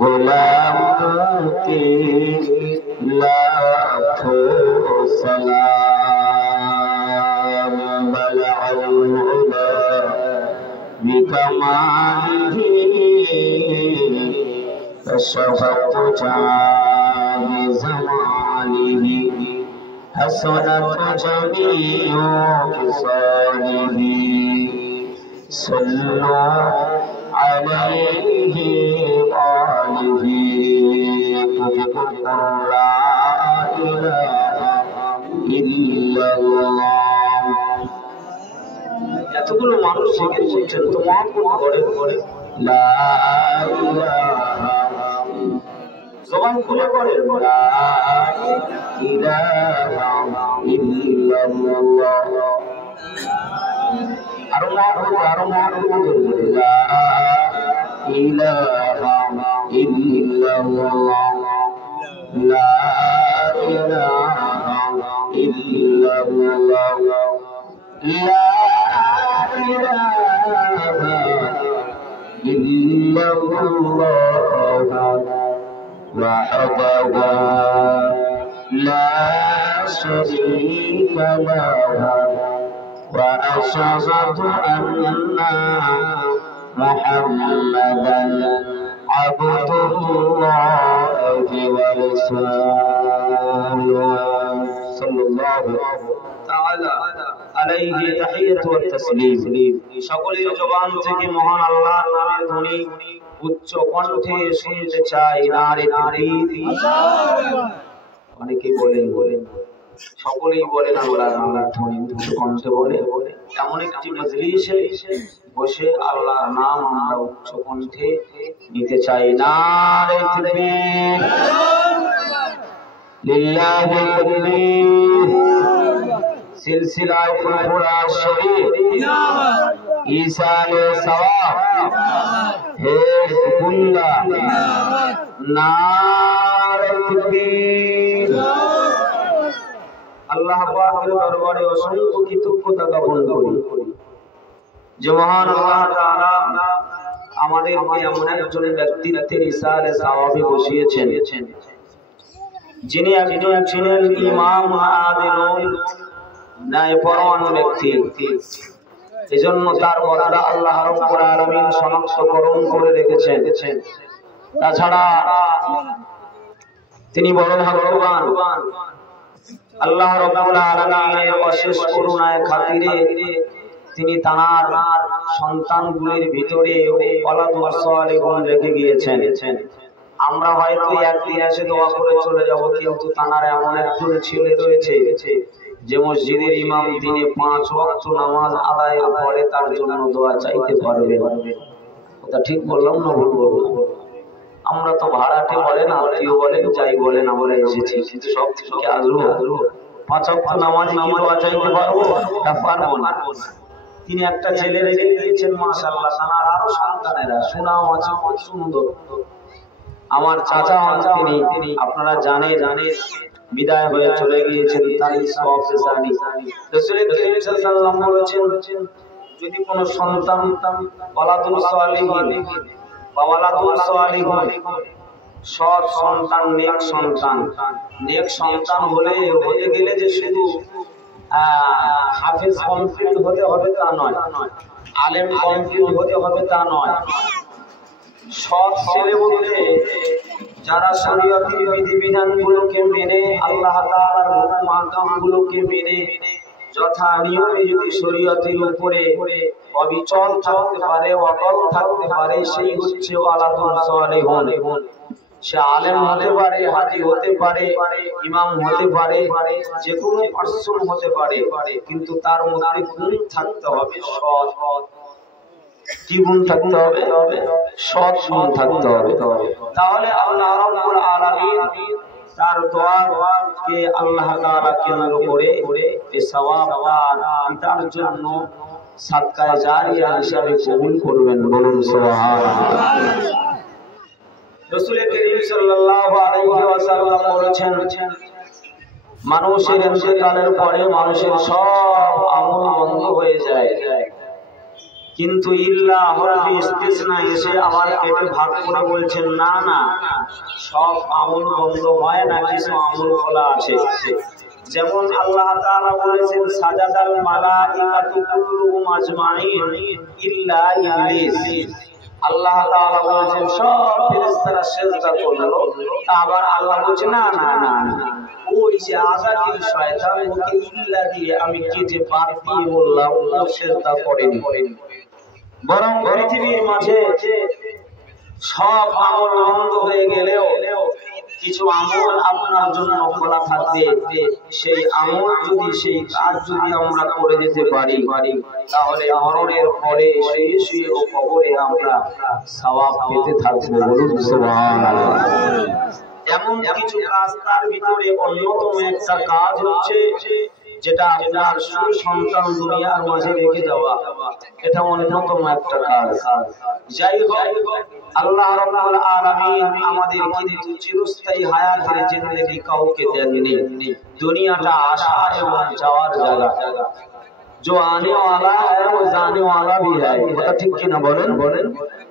গোলামকে লাখো সালাম বালাল উলা বিকামালিহি কশফত জামিজামালিহি حسنت جميع خصاله صلوا عليه وآله لا إله إلا الله এতগুলো মানুষ জিকির করছেন তো মহাপুর করে করে লা ইলাহা জবান খুলে পড়ে লা ইলাহা ইল্লাল্লাহ আরো মাহবুব লা ইলাহা ইল্লাল্লাহ লা ইলাহা ইল্লাল্লাহ লা ইলাহা ইল্লাল্লাহ وحده لا شريك له وأشهد أن محمدا عبد الله ورسوله صلى الله تعالى عليه تحية والتسليم সকলের জবান থেকে মহান আল্লাহর নামের ধ্বনি উচ্চ কণ্ঠে শুনতে চাই নারে তাকবীর অনেকেই বলেন সকলেই বলেন আল্লাহর নামের ধ্বনি উচ্চ কণ্ঠে বলে এমন একটি মজলিসে বসে আল্লাহর নাম আমরা উচ্চ কণ্ঠে নিতে চাই নারে তাকবীর লিল্লাহি তাকবীর সিলসিলায়ে ফুরফুরা শরীফ ঈসানে সওয়াব হে জিকুল্লাহ নারে তাকবীর আল্লাহ পাকের দরবারে অসংখ্য কৃতজ্ঞতা জ্ঞাপন করি যে মহান আল্লাহ তাআলা আমাদেরকে এমন একজন ব্যক্তিত্বের ইসালে সওয়াবে বসিয়েছেন যিনি একজন ছিলেন ইমাম আদিলুল ন্যায়পরায়ণ ব্যক্তি এজন্য তার বদলা আল্লাহ রাব্বুল আলামিন শনাক্তকরণ করে রেখেছেন তাছাড়া তিনি বড় ভাগ্যবান আল্লাহ রাব্বুল আলামিনের অশেষ করুণায় খাতিরে তিনি তার সন্তানগুলির ভিতরে ওয়ালাদুল সালিহুন রেখে গিয়েছেন আমরা হয়তো একদিন এসে দোয়া করে চলে যাব কিন্তু তার এমন একজন ছেলে রয়েছে যে মসজিদের ইমাম দিনে 5 ওয়াক্ত নামাজ আদায়ের পরে তার জন্য দোয়া চাইতে পারবে কথা ঠিক বললাম না ভুল বললাম আমরা তো ভাড়াটে বলেন আত্মীয় বলেন যাই বলেন আমরা এসেছি কিন্তু সব থেকে আজরু 5 ওয়াক্ত নামাজে কি দোয়া চাইতে পারবো তা পারবো না তিনি একটা ছেলে রেখে দিয়েছেন মাশাআল্লাহ তার আরো সন্তানেরা সুনাম আছে খুব সুন্দর আমার চাচা তিনি আপনারা জানেন বিদায় হয়ে চলে গিয়েছেন তাই সওয়াব জানি রাসূল করিম সাল্লাল্লাহু আলাইহি ওয়াসাল্লাম বলেছেন যদি কোনো সন্তান ওয়ালাদুল সালিহিন বা ওয়ালাদুল সালিহুন সৎ সন্তান নেক সন্তান হয়ে গেলে যে শুধু হাফেজ কমপ্লিট হতে হবে তা নয় আলেম কমপ্লিট হতে হবে তা নয় সৎ ছেলে বলতে যারা শরীয়তের বিধিবিধানগুলোকে মেনে আল্লাহ তাআলার হুকুম আহকামগুলোকে মেনে যথা নিয়মে যদি শরীয়তের উপরে অবিচল থাকতে পারে অটল থাকতে পারে সেই হচ্ছে ওয়ালাদুল সালিহুন সে আলেম হতে পারে হাজী হতে পারে ইমাম হতে পারে যে কোনো পার্সন হতে পারে কিন্তু তার মধ্যে গুণ থাকতে হবে সৎ কি গুণ থাকতে হবে সৎ গুণ থাকতে হবে তাহলে আল্লাহ রাব্বুল আলামিন তার দোয়াকে আল্লাহ তাআলা কেন্দ্র করে এই সওয়াব তার জন্য সাদকায়ে জারিয়া হিসাবে কবুল করবেন বলুন সুবহানাল্লাহ রাসূল করিম সাল্লাল্লাহু আলাইহি ওয়াসাল্লাম বলেছেন মানুষের ইন্তেকালের পরে মানুষের সব আমল বন্ধ হয়ে যায় কিন্তু ইল্লা হরফে ইস্তিসনা এসে আবার কেটে ভাগ করে বলছেন না না, সব আমল বন্ধ হয় না, কিছু আমল খোলা আছে। যেমন আল্লাহ তাআলা বলেছেন সাজাদাল মালাইকাতু কুল্লুহুম আজমাইন ইল্লা ইবলিস। আল্লাহ তাআলা বলেছেন সব ফেরেশতারা সিজদা করলো, আবার আল্লাহ বলেছেন না না না, ওই যে আযাতিল শয়তান ওকে ইল্লা দিয়ে আমি কেটে বাদ দিয়ে বললাম ও সিজদা করেনি। বরং পৃথিবীর মাঝে সব আমল বন্ধ হয়ে গেলেও কিছু আমল আপনার জন্য খোলা থাকবে। সেই আমল যদি, সেই কাজ যদি আমরা করে যেতে পারি, তাহলে মরণের পরে শুয়ে শুয়ে ও কবরে আমরা সওয়াব পেতে থাকবো। বলুন সুবহানাল্লাহ। এমন কিছু কাজ, তার ভিতরে অন্যতম একটা কাজ হচ্ছে যেটা আপনার সন্তান দুনিয়ার মাঝে রেখে যাওয়া, এটা অন্যতম একটা কাজ। যাই হোক, আল্লাহ রাব্বুল আলামিন আমাদের কিন্তু চিরস্থায়ী হায়াতের জিন্দেগি কাউকে দেননি। দুনিয়াটা আসা এবং যাওয়ার জায়গা। जो आने वाला है वो जाने वाला भी है, এটা ঠিক কি না বলেন?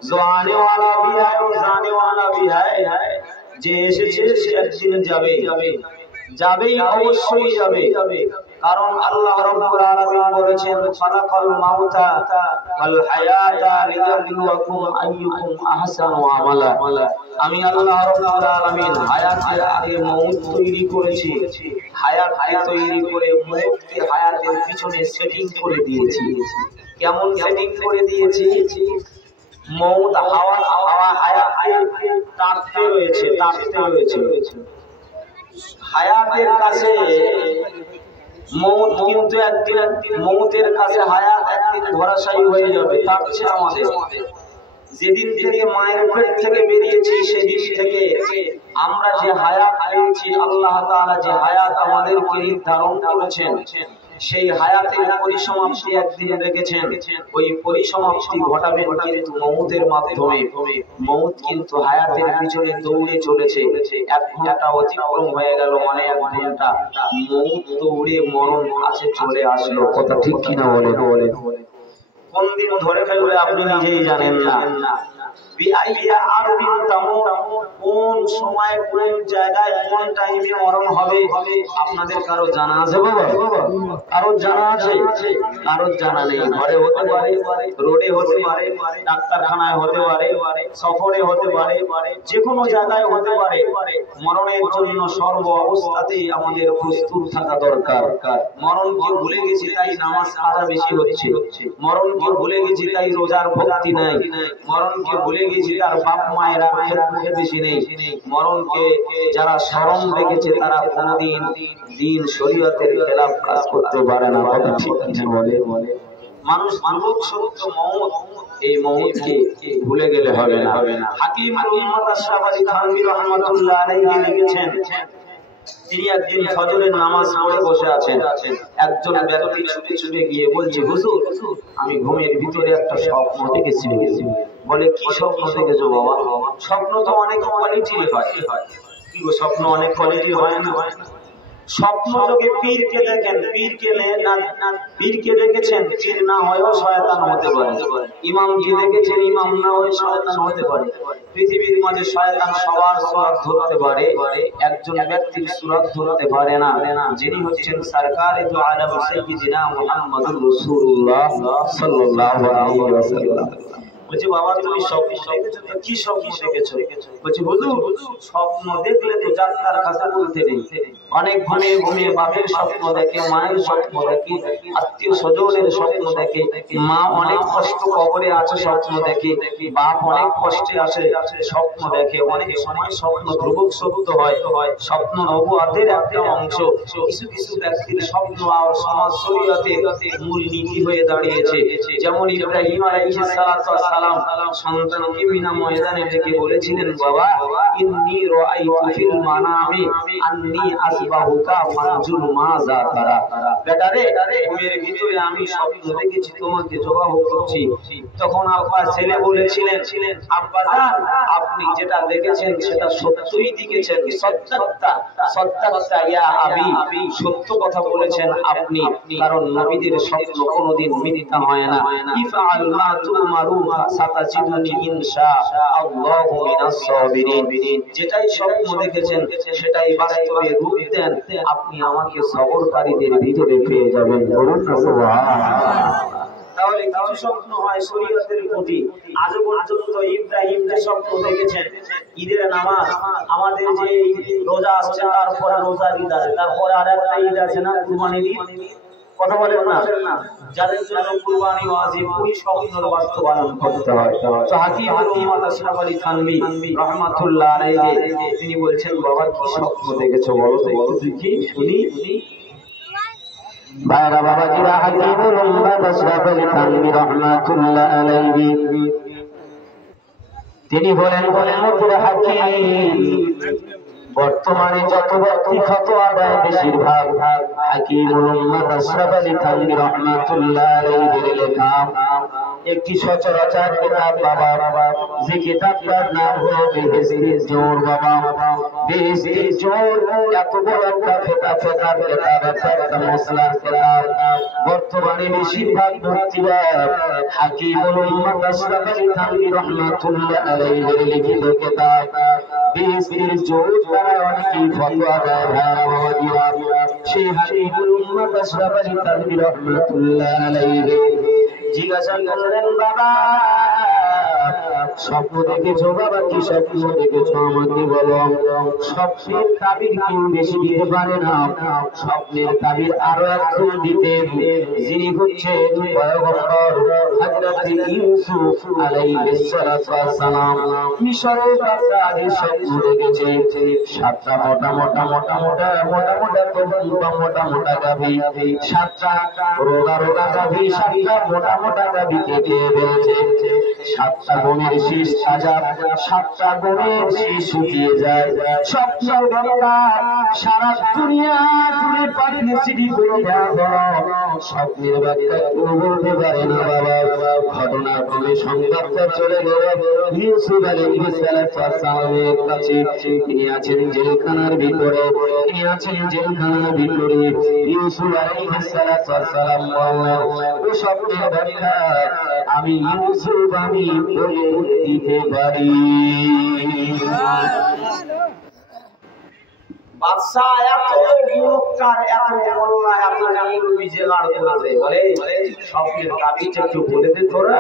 जो आने वाला भी है वो जाने वाला भी है। যে এসেছে সে একদিন যাবে, যাবেই, অবশ্যই যাবে। কারণ আল্লাহ রাব্বুল আলামিন বলেছেন খালাকাল মাউতা ওয়াল হায়াতা লিয়াবলুয়াকুম আইয়ুকুম আহসানু আমালা। আমি আল্লাহ রাব্বুল আলামিন হায়াতের আগে মউত তৈরি করেছি, হায়াতকে তৈরি করে মউতকে হায়াতের পিছনে সেটিং করে দিয়েছি। কেমন সেটিং করে দিয়েছি? মউত হাওয়া হায়াতকে টানতে রয়েছে। হায়াতের কাছে মউত কিন্তু একদিন, মউতের কাছে হায়াত একদিন ধরাশায়ী হয়ে যাবে। তার চেয়ে আমাদের যেদিন থেকে মায়ের পেট থেকে বেরিয়েছি সেদিন থেকে আমরা যে হায়াত পেয়েছি, আল্লাহ তাআলা যে হায়াত আমাদেরকে নির্ধারণ করেছেন, সেই হায়াতের পরিসমাপ্তি একদিন রেখেছেন। ওই পরিসমাপ্তি ঘটাবেন কিন্তু মউতের মাধ্যমে। মউত কিন্তু হায়াতের পিছনে দৌড়ে চলেছে। 1 ঘন্টা অতিক্রম হয়ে গেল, মানে 1 ঘন্টা মউত দৌড়ে মরণ কাছে চলে আসলো। কথা ঠিক কিনা বলেন? কোন দিন ধরে ফেলবে আপনি নিজেই জানেন না। কোন সময়, কোন জায়গায়, কোন টাইমে মরণ হবে আপনাদের কারো জানা আছে? বাবা কারো জানা আছে? কারো জানা নেই। ঘরে হতে পারে, রোডে হতে পারে, ডাক্তারখানায় হতে পারে, সফরে হতে পারে, যে কোনো জায়গায় হতে পারে। মরণের জন্য সর্ব অবস্থাতেই আমাদের প্রস্তুত থাকা দরকার। মরণকে ভুলে গেছি তাই নামাজ কাজা বেশি হচ্ছে, মরণকে ভুলে গেছি তাই রোজার ভক্তি নাই, মরণকে ভুলে গেছি তার বাপ মায়ের মুখে বেশি নেই। মরণকে যারা স্মরণ রেখেছে তারা কোনদিন দিন শরীয়তের খেলাফ কাজ করতে পারে না। কথা ঠিক কি বলে? মানুষ মানব সত্য মওত, এই মওতকে ভুলে গেলে হবে না। হাকিম উম্মাত আশরাফ আলী থানভী রাহমাতুল্লাহ আলাইহি লিখেছেন, তিনি একদিন ফজরের নামাজ পড়ে বসে আছেন। একজন ব্যক্তি ছুটে ছুটে গিয়ে বলছে, হুজুর আমি ঘুমের ভিতরে একটা স্বপ্ন দেখেছি। বলে কি স্বপ্ন দেখেছো বাবা? স্বপ্ন তো অনেক কোয়ালিটি হয়। কি গো, স্বপ্ন অনেক কোয়ালিটি হয় না? স্বপ্ন যোগে পীরকে দেখেন, পীরকে দেখেছেন, পীর না হয়েও শয়তান হতে পারে। ইমামকে দেখেছেন, ইমাম না হয়ে শয়তান হতে পারে। পৃথিবীর মাঝে শয়তান সবার সুরত ধরতে পারে, একজন ব্যক্তির সুরত ধরতে পারে না, যিনি হচ্ছেন সরকারে দু আলম সাইয়্যিদিনা মুহাম্মদুর রাসূলুল্লাহ সাল্লাল্লাহু আলাইহি ওয়াসাল্লাম। বলছি বাবা তুমি স্বপ্ন দেখেছো? কি স্বপ্ন দেখেছো? বলছি হুজুর স্বপ্ন দেখলে তো যাত্রার কাছে বলতে নেই। অনেক ঘুমিয়ে বাপের স্বপ্ন দেখে, মায়ের স্বপ্ন দেখে, আত্মীয় স্বজনের স্বপ্ন দেখে, মা অনেক কষ্ট কবরে আছে স্বপ্ন দেখে, বাপ অনেক কষ্টে আছে স্বপ্ন দেখে। অনেক সময় স্বপ্ন ধ্রুবক সত্য হয়, স্বপ্ন নবুয়তের একটা অংশ। কিছু কিছু ব্যক্তির স্বপ্ন আর সমাজ শরীয়তের মূল নীতি হয়ে দাঁড়িয়েছে। যেমন ইব্রাহিম আলাইহিস সালাতু ওয়াস সালাম সন্তানকে মিনা ময়দানে ডেকে বলেছিলেন, বাবা ইন্নী রাআইতু ফিল মানামি আন্নী আসবাহুকা ফানজুর মাযা তারা। বেটারে, ঘুমের ভিতরে আমি স্বপ্ন দেখেছি তোমাকে জবাহ করছি। তখন আব্বা ছেলে বলেছিলেন, আব্বা জান আপনি যেটা দেখেছেন সেটা সত্যই দেখেছেন, সত্যাত্তা ইয়া আবি, সত্য কথা বলেছেন আপনি, কারণ নবীদের স্বপ্ন কোনোদিন মিথ্যা হয় না। ইফআল মা তুমারু সাতাজিদুনি ইনশাআল্লাহু মিনাস সাবিরিন। যেটাই স্বপ্ন দেখেছেন সেটাই বাস্তবে রূপ দেন, আপনি আমাকে সবরকারীদের ভিতরে পেয়ে যাবেন। বলুন না সুবহানাল্লাহ। তাহলে কিছু স্বপ্ন হয় শরীয়তের প্রতি। আজ পর্যন্ত ইব্রাহিম যে স্বপ্ন দেখেছেন ঈদের নামাজ, আমাদের যে রোজা আসছে তারপরে রোজার ঈদ আছে, তারপরে আর একটা ঈদ আছে না, কুরবানির ঈদ, কথা বলেন না, যাদের জন্য কুরবানি ওয়াজিব, ওই স্বপ্নের বাস্তবায়ন করতে হয়। তো হাকিমুল উম্মাহ আশরাফ আলী থানভী রাহমাতুল্লাহ আলাইহি তিনি বলছেন, বাবা কি স্বপ্ন দেখেছো বলো তো, দেখি শুনি। বাইরা বাবাজিরা, হাকিমুল উম্মাহ আশরাফ আলী থানভী রাহমাতুল্লাহ আলাইহি তিনি বলেন, হাকিম বর্তমানে যত ব্যক্তি ফতোয়া দেয় বেশিরভাগ হাকিমুল উম্মাহ আশরাফ আলী থানভী রাহমাতুল্লাহ আলাইহির লেখা একটি সচরাচর কিতাব বাবা, যে কিতাবটার নাম হলো বেহেশতের জোর। বাবা বেহেশতের জোর এত বড় একটা ফেতার কিতাব, একটা মসলার কিতাব। বর্তমানে বেশিরভাগ ব্যক্তিরা হাকিমুল উম্মাহ আশরাফ আলী থানভী রাহমাতুল্লাহ আলাইহির লিখিত কিতাব বেহেশতের জোর দ্বারা অনেকেই ফতোয়া দেয়। ভাইরা সেই হাকিমুল উম্মাহ আশরাফ আলী থানভী রাহমাতুল্লাহ আলাইহি জিজ্ঞাসা করলেন, বাবা স্বপ্ন দেখেছো? বাবা কি স্বপ্ন দেখেছো আমাকে বলো। স্বপ্নের তাবির কেউ বেশি দিতে পারে না, স্বপ্নের তাবির আরো একজন দিতেন, যিনি হচ্ছেন পয়গম্বর হযরত ইউসুফ আলাইহিস সালাম। মিশরের বাদশাহের স্বপ্ন দেখেছে, সাতটা মোটা গাভী, সাতটা রোগা গাভী, সাতটা মোটা গাভীকে খেয়ে ফেলছে। সাতটা গমের শীষ তাজা, সাতটা গমের শীষ শুকিয়ে যায়। স্বপ্নের ঘটনা সারা দুনিয়া জুড়ে পাবলিসিটি করে দেওয়া হলো, স্বপ্নের ব্যাখ্যা কেউ বলতে পারে না। বাবা ঘটনার ক্রমে সংবাদটা চলে গেল ইউসুফ আলাইহিস সালামের কাছে। তিনি আছেন জেলখানার ভিতরে, ইউসুফ আলাইহিস সালাম বললেন, ও স্বপ্নের ব্যাখ্যা আমি ইউসুফ আমি বলে দিতে পারি। বাদশাহ এত মুরক্কার, এত মোল্লা, এত মুরব্বি জেলার করেছে, বলে স্বপ্নের তাবিজটা একটু বলে দে তোরা।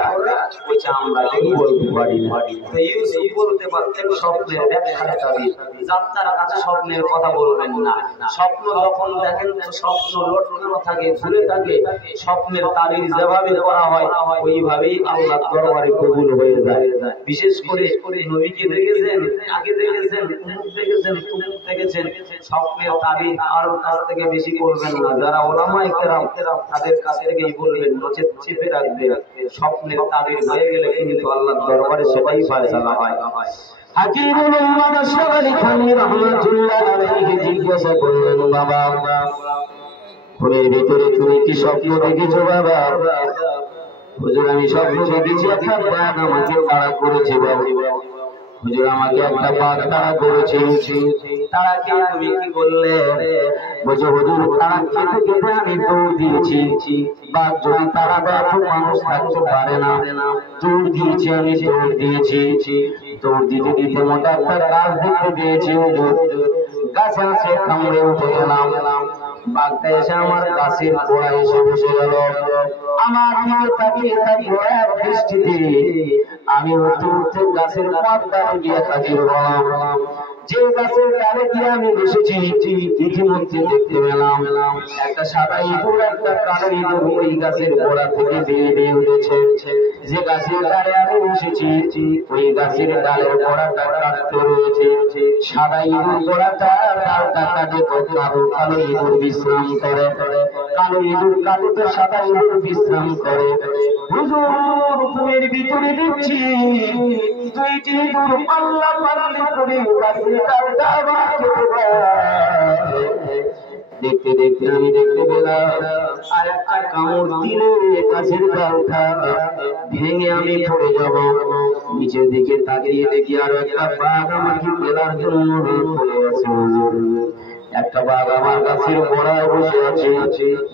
বলছে আমরা দেখি বলতে পারি না। তো ইউসুফ বলতে পারতেন স্বপ্নের ব্যাখ্যার তাবিজ। যাত্রার কাছে স্বপ্নের কথা বলবেন না। স্বপ্ন যখন দেখেন তো স্বপ্ন লটকানো থাকে, ঘুরে থাকে, স্বপ্নের তাবিজ যেভাবে করা হয় ওইভাবেই আল্লাহর দরবারে কবুল হয়ে যায়। বিশেষ করে নবীকে দেখেছেন, আগে দেখেছেন, উমুক দেখেছেন, তুমুক দেখেছেন, স্বপ্নের তাবিজ কারোর কাছ থেকে বেশি করবেন না। যারা ওলামায়ে কেরাম তাদের কাছ থেকেই বলবেন, নচেত চেপে রাখবেন। স্বপ্নের তাবিজ হয়ে গেলে কিন্তু আল্লাহর দরবারে সবাই ফয়সালা হয়। হাকিমুল উম্মাহ আশরাফ আলী থানভী রাহমাতুল্লাহ আলাইহি জিজ্ঞাসা করলেন, বাবা ঘরের ভিতরে তুমি কি স্বপ্ন দেখেছো? বাবা হুজুর আমি স্বপ্ন দেখেছি একটা বাঘ আমাকে তাড়া করেছে। হুজুর আমাকে একটা বাঘ তাড়া করেছে। তাড়া খেয়ে তুমি কি বললে? বলছে হুজুর তাড়া খেতে খেতে আমি দৌড় দিয়েছি। বাঘ যদি তাড়া দেয় তো মানুষ থাকতে পারে না, দৌড় দিয়েছি, আমি দৌড় দিয়েছি। দৌড় দিতে দিতে মোটা একটা গাছ দেখতে পেয়েছি। হুজুর গাছে আছে কামড়ে উঠে গেলাম। বাঘটা এসে আমার গাছের গোড়ায় এসে বসে গেল। আমার দিকে তাকিয়ে তাকিয়ে এক দৃষ্টিতে আমি উঠতে উঠতে গাছের পাতায় গিয়ে হাজির হলাম। যে গাছের ডালে গিয়ে আমি বসেছি ইতিমধ্যে দেখতে পেলাম একটা সাদা ইঁদুর একটা কালো ইঁদুর ওই গাছের গোড়া থেকে বেরিয়ে উঠেছে। যে গাছের ডালে আমি বসেছি ওই গাছের ডালের গোড়াটা কাটতে রয়েছে। সাদা ইঁদুর গোড়াটা ডালটা কাটে তো কালো ইঁদুর বিশ্রাম করে। কালো ইঁদুর কাটে তো সাদা ইঁদুর বিশ্রাম করে। হুজুর ঘুমের ভিতরে দেখছি দুইটি ইঁদুর পাল্লা পাল্লি করে গাছের ডালটা আবার কেটে দেয়। দেখতে দেখতে আমি দেখতে পেলাম আর একটা কামড় দিলে গাছের ডালটা ভেঙে আমি পড়ে যাব। নিচের দিকে তাকিয়ে দেখি আর একটা বাঘ আমাকে ফেলার জন্য পড়ে আছে। একটা বাঘ আমার গাছের গোড়ায় বসে আছে।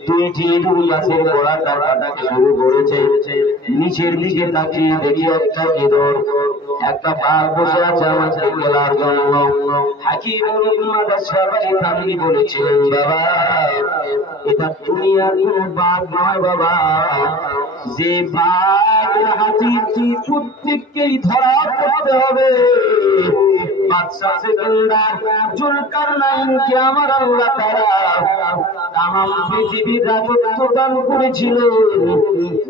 দুইটি ইঁদুর গাছের গোড়াটা কাটাকে শুরু করেছে। নিচের দিকে তাকিয়ে দেখি একটা ইঁদুর একটা বাঘ বসে আছে আমাকে ফেলার জন্য। হাকিমুল মাদ্রাসাবাড়ি থামি বলেছিলেন, বাবা এটা দুনিয়ার কোন বাঘ নয় বাবা, যে বাঘ হাতি প্রত্যেককেই ধরা করতে হবে। বাদশা সেকেন্দার জুলকারনাইনকে আমার আল্লাহ তাআলা তামাম পৃথিবীর রাজত্ব দান করেছিল।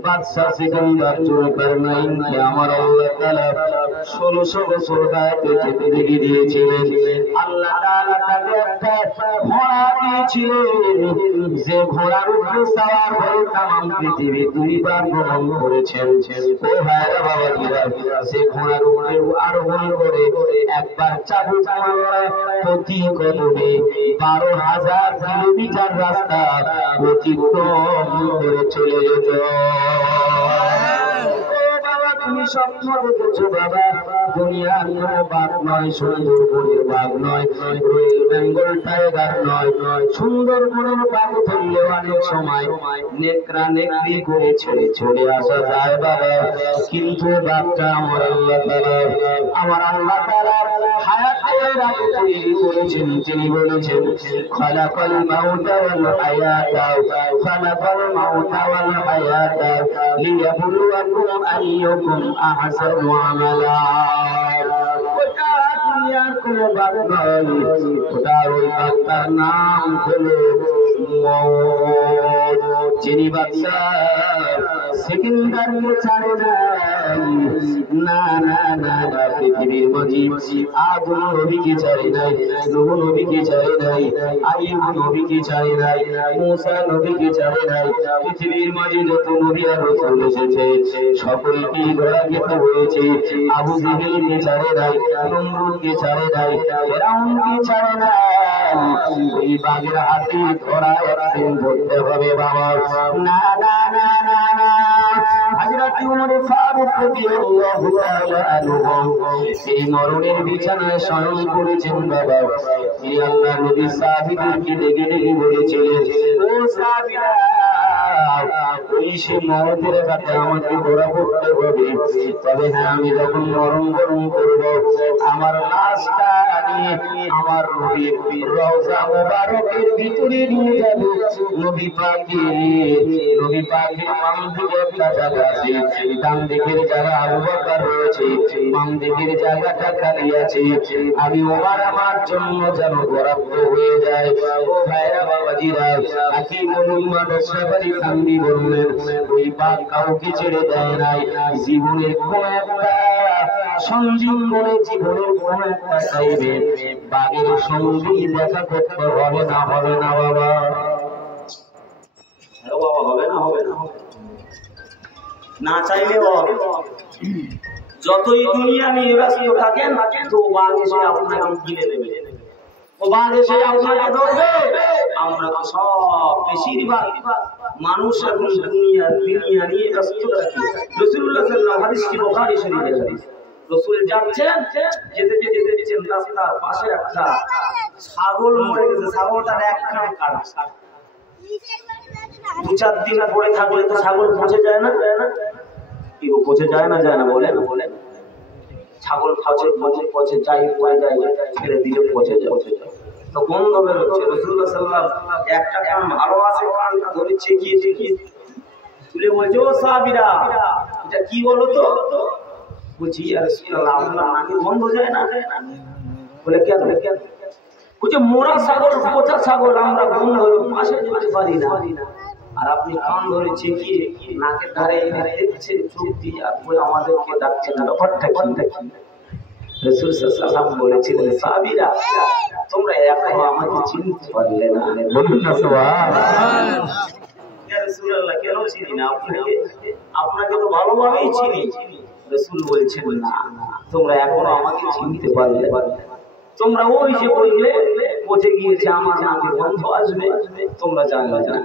বাদশা সেকেন্দার জুলকারনাইনকে আমার আল্লাহ তাআলা 1600 বছর গায়ে খেতে রেখে দিয়েছিলেন। আল্লাহ তাআলা তাকে একটা ঘোড়া দিয়েছিলেন, যে ঘোড়ার উপরে সওয়ার হয়ে তামাম পৃথিবী দুইবার ভ্রমণ করেছেন। ও ভাইরা বাবাজিরা, সে ঘোড়ার উপরে আরোহণ করে একবার চাবুক মারলে প্রতি কদমে 12,000 কিলোমিটার রাস্তা অতিক্রম করে চলে যেত। তুমি স্বপ্ন দেখেছো বাবা, দুনিয়ার কোন বাঘ নয়, সুন্দরবনের বাঘ নয়, রয়েল বেঙ্গল টাইগার নয়, সুন্দরবনের বাঘ ধরলে অনেক সময় নেকড়া নেকড়ি করে ছেড়ে চলে আসা যায় বাবা, কিন্তু বাঘটা আমার আল্লাহ তাআলা হায়াতের আগে তৈরি করেছেন। তিনি বলেছেন, খালাকাল মাউতা ওয়াল হায়াতা খালাকাল মাউতা ওয়াল হায়াতা লিয়াবলুয়াকুম আইয়ুকুম আহসানু আমালা। ওটা দুনিয়ার কোন বাঘ নয়, ওটা ওই বাঘটার নাম হলো মওত। যিনি বাদশা সেকেন্দারকে ছাড়ে না, না না না, পৃথিবীর মাঝি আদম নবীকে ছাড়ে নাই, নূহ নবীকে ছাড়ে নাই, আইয়ুব নবীকে ছাড়ে নাই, মুসা নবীকে ছাড়ে নাই। পৃথিবীর মাঝে যত নবী আর রাসূল এসেছে সকলকে ধরা খেতে হয়েছে। আবু জেহেলকে ছাড়ে নাই, নমরুদকে ছাড়ে নাই, ফিরআউনকে ছাড়ে নাই। ওই বাঘের হাতে ধরা একদিন ধরতে হবে বাবা। না না না না না, হযরত ওমর ফারুক রাদিয়াল্লাহু তাআলা আনহু সেই মরণের বিছানায় শয়ন করেছেন বাবা। তিনি আল্লাহর নবী সাহাবীদেরকে ডেকে ডেকে বলেছিলেন, ও সাহাবীরা, ওই সে মরণের কাছে আমাকে ধরা পড়তে হবে, তবে হ্যাঁ আমি যখন মরণ বরণ করব আমার লাশটা নিয়ে আমার নবীর রওজা মুবারকের ভিতরে নিয়ে যাব। নবী পাকের বাম দিকে একটা জায়গা আছে, ডান দিকের জায়গা আবু বকর রয়েছে, বাম দিকের জায়গাটা খালি আছে। আমি ওমর আমার জন্য যেন বরাদ্দ হয়ে যায়। ও ভাইরা বাবাজিরা, হাকিমুল মাদ্রাসাবাড়ি থামি বললেন, ওই বাঘ কাউকে ছেড়ে দেয় নাই। জীবনের কোন একটা সঞ্জীব করে জীবনের কোন একটা চাইবে বাঘের সঙ্গী দেখা করতে হবে না, হবে না বাবা, হবে না, হবে না, না চাইলেও হবে। যতই দুনিয়া নিয়ে ব্যস্ত থাকেন তো বাঘ এসে আপনাকে গিলে দেবে, ও বাঘ এসে আপনাকে ধরবে। আমরা তো সব বেশিরভাগ মানুষ এখন দুনিয়া নিয়ে ব্যস্ত থাকি। রাসূলুল্লাহ সাল্লাল্লাহু আলাইহি ওয়াসাল্লাম হাদিসটি বুখারী শরীফের হাদিস। রাসূল যাচ্ছেন, যেতে যেতে দেখছেন রাস্তার পাশে একটা ছাগল মরে গেছে। ছাগলটার এক কান কাটা। 2-4 দিন পরে থাকলে তো ছাগল পচে যায় না, কি পচে যায় না, বলেন। ছাগল পচে যায়, ছেড়ে দিলে পচে যায়, তো গন্ধ বেরোচ্ছে। রাসূলুল্লাহ সাল্লাল্লাহু আলাইহি ওয়াসাল্লাম একটা কান ভালো আছে, কানটা ধরে চেকিয়ে তুলে বলছে, ও সাহাবীরা, এটা কি বলো তো? বলছি, ইয়া রাসূলুল্লাহ, আপনার নাকে গন্ধ যায় না। বলে কেন? বলছে মোরা ছাগল, পচা ছাগল, আমরা গম ধরে পাশে যেতে পারি না, আর আপনি কান ধরে চেকিয়ে নাকের ধারে এনে দেখছেন চোখ দিয়ে, আর আমাদেরকে ডাকছেন, ব্যাপারটা কি? রাসূল সাল্লাল্লাহু আলাইহি বলেছিলেন, সাহাবীরা তোমরা এখনো আমাকে চিনতে পারলে না। বলুন না সুবহানাল্লাহ। ইয়া রাসূলুল্লাহ, কেন চিনি না আপনাকে? আপনাকে তো ভালোভাবেই চিনি। রাসূল বলছেন, না তোমরা এখনো আমাকে চিনতে পারলে না। তোমরা ওই যে বললে পচে গিয়েছে, আমার নামে গন্ধ আসবে, তোমরা জানলে না।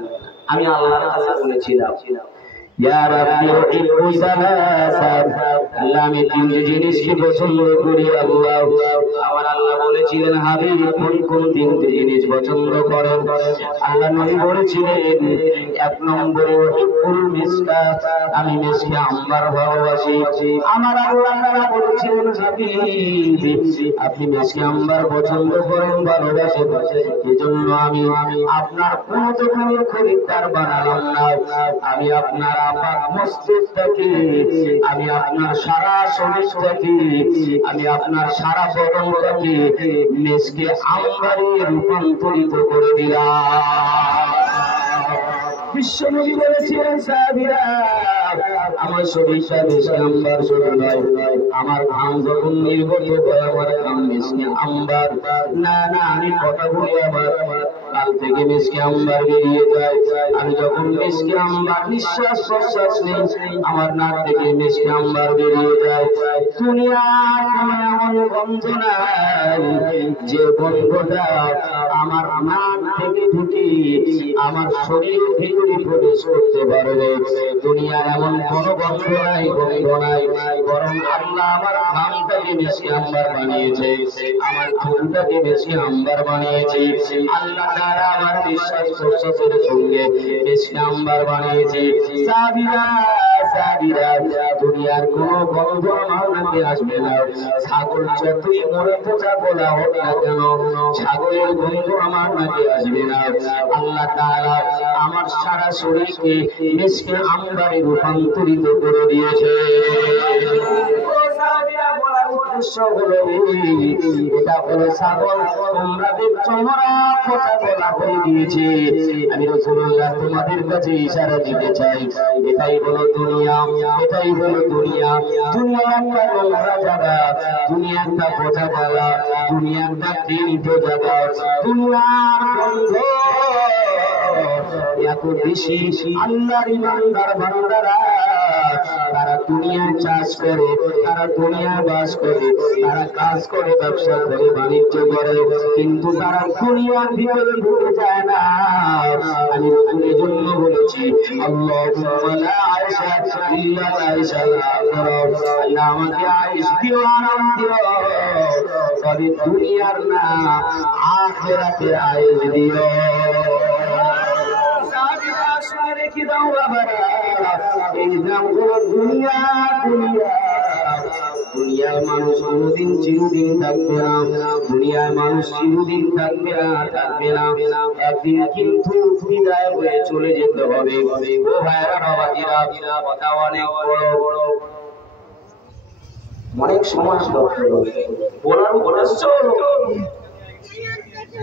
আমি আল্লাহর কাছে বলেছিলাম, ইয়া রাব্বি উহিব্বু সালাসা, আল্লাহ আমি তিনটি জিনিসকে পছন্দ করি। আল্লাহ, আমার আল্লাহ বলেছিলেন, হাবিব কোন কোন তিনটি জিনিস পছন্দ করেন? আল্লাহ নবী বলেছিলেন, এক নম্বরে উহিব্বুল মিসকা, আমি মিসকে আম্বার ভালোবাসি। আমার আল্লাহ তাআলা বলেছিলেন, হাবিব আপনি মিসকে আম্বার পছন্দ করেন, ভালোবাসেন, এজন্য আমি আপনার কোন দোকানের খরিদ্দার বানালাম না। আমি আপনার মস্তিষ্কটাকে, আমি আপনার সারা শরীরটাকে, আমি আপনার সারা বদনটাকে মিসকে আম্বারে রূপান্তরিত করে দিলাম। বিশ্বনবী বলেছিলেন, সাহাবীরা আমার শরীরটা মিসকে আম্বার শুধু নয়, আমার ঘাম যখন নির্গত হয় আমার ঘাম মিসকে আম্বার। না না, আমি কথা বলি, আমার কাল থেকে মিসকে আম্বার বেরিয়ে যায়। আমি যখন মিসকে আম্বার নিঃশ্বাস প্রশ্বাস নেই, আমার নাক থেকে মিসকে আম্বার বেরিয়ে যায়। দুনিয়ার কোনো এমন গন্ধ নাই যে গন্ধটা আমার নাক থেকে ঢুকে আমার শরীরের ভিতরে প্রবেশ করতে পারবে। দুনিয়ার এমন কোনো গন্ধ নাই, বরং আল্লাহ আমার ঘামটাকে মিসকে আম্বার বানিয়েছে, আমার চুলটাকে মিসকে আম্বার বানিয়েছে। আল্লাহ তাআলা আমার বিশ্বাস প্রশ্বাসের সঙ্গে মিসকে আম্বার বানিয়েছে। সাহাবীরা দুনিয়ার কোন গন্ধ আমার নাকে আসবে না। ছাগল যতই মরে পচা বলা হোক না কেন, ছাগলের গন্ধ আমার নাকে আসবে না। আল্লাহ তাআলা আমার সারা শরীরকে মিসকে আম্বারে রূপান্তরিত করে দিয়েছে। এটা হলো ছাগল, তোমরা দেখছো মরা পচা গলা হয়ে গিয়েছে। আমি রাসূলুল্লাহ তোমাদের কাছে ইশারা দিতে চাই, এটাই হলো দুনিয়া, এটাই হলো দুনিয়া। দুনিয়া একটা নোংরা জায়গা, দুনিয়া একটা পচা জায়গা, দুনিয়া একটা ঘৃণিত জায়গা। দুনিয়ার গন্ধ এত বেশি, আল্লাহর ইমানদার বান্দারা তারা দুনিয়ার চাষ করে, তারা দুনিয়ায় বাস করে, তারা কাজ করে, ব্যবসা করে, বাণিজ্য করে, কিন্তু তারা দুনিয়ার ভিতরে ঢুকে যায় না। আমি রাসূলের জন্য বলেছি, আল্লাহুম্মা লা আয়েশা ইল্লা আয়েশাল আখিরাহ, আল্লাহ আমাকে আয়েশ দিও, আরাম দিও, তবে দুনিয়ার না আখিরাতের আয়েশ দিও। রেখে দাও বাবারা, এই নাম হলো দুনিয়া। দুনিয়ার মানুষ কোনদিন চিরদিন থাকবে না, দুনিয়ার মানুষ চিরদিন থাকবে না। একদিন কিন্তু বিদায় হয়ে চলে যেতে হবে। ও ভাইরা বাবাজিরা, কথা অনেক বড়, অনেক সমাজ বলার উদ্দেশ্য হলো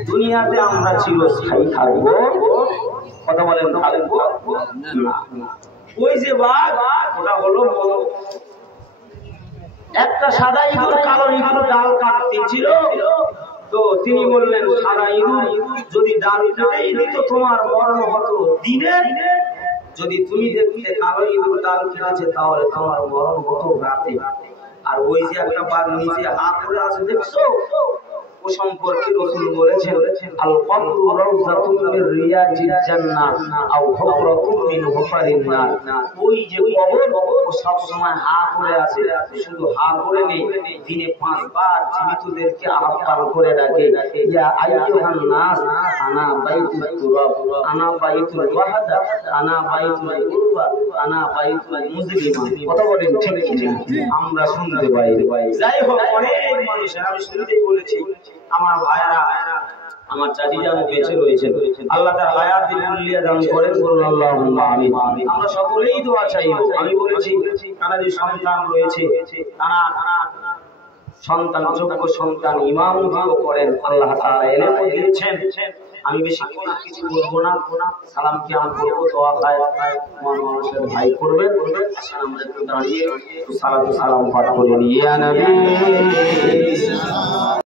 দুনিয়াতে আমরা চিরস্থায়ী থাকবো। কথা বলেন, থাকবো না। ওই যে বাঘ, ওটা হলো একটা সাদা ইঁদুর কালো ইঁদুর ডাল কাটতেছিল, তো তিনি বললেন, সাদা ইঁদুর যদি ডাল কেটেই দিত তোমার মরণ হতো দিনে, যদি তুমি দেখতে কালো ইঁদুর ডাল কেটেছে তাহলে তোমার মরণ হতো রাতে। আর ওই যে একটা বাঘ নিচে হাত করে আছে দেখছো, ও সম্পর্কে রাসূল বলেছেন, আল কবরু রাউযাতুম মির রিয়াজিল জান্নাহ আও হুফরাতুম মিন হুফারিন নার। ওই যে কবর, ও সব সময় হা করে আছে, শুধু হা করে নেই, দিনে 5 বার জীবিতদেরকে আহ্বান করে ডাকে, ইয়া আইয়ুহান নাস আনা বাইতুত তুরাব, আনা বাইতুল ওয়াহদা, আনা বাইতুল গুরবা, আনা বাইতুল মুসলিমা। কথা বলেন ঠিক ঠিক? আমরা শুনতে পাই। যাই হোক, অনেক মানুষের আমি শুনতেই বলেছি, আমার ভাইরা, আমার চাচি জান বেঁচে রয়েছে, আল্লাহ তার হায়াতে কুল্লিয়া দান করেন, বলুন আল্লাহুম্মা আমিন। আমরা সকলেই দোয়া চাই। আমি বলেছি তারা যে সন্তান রয়েছে, তারা সন্তান যোগ্য সন্তান ইমামতিও করেন, আল্লাহ তাআলা ইলমও দিয়েছেন। আমি বেশি কিছু বলবো না, সালাম কি আমি করবো, দোয়া খায় মানুষের ভাই করবেন। আসেন আমরা একটু দাঁড়িয়ে সালাম পাঠ করে নিয়ে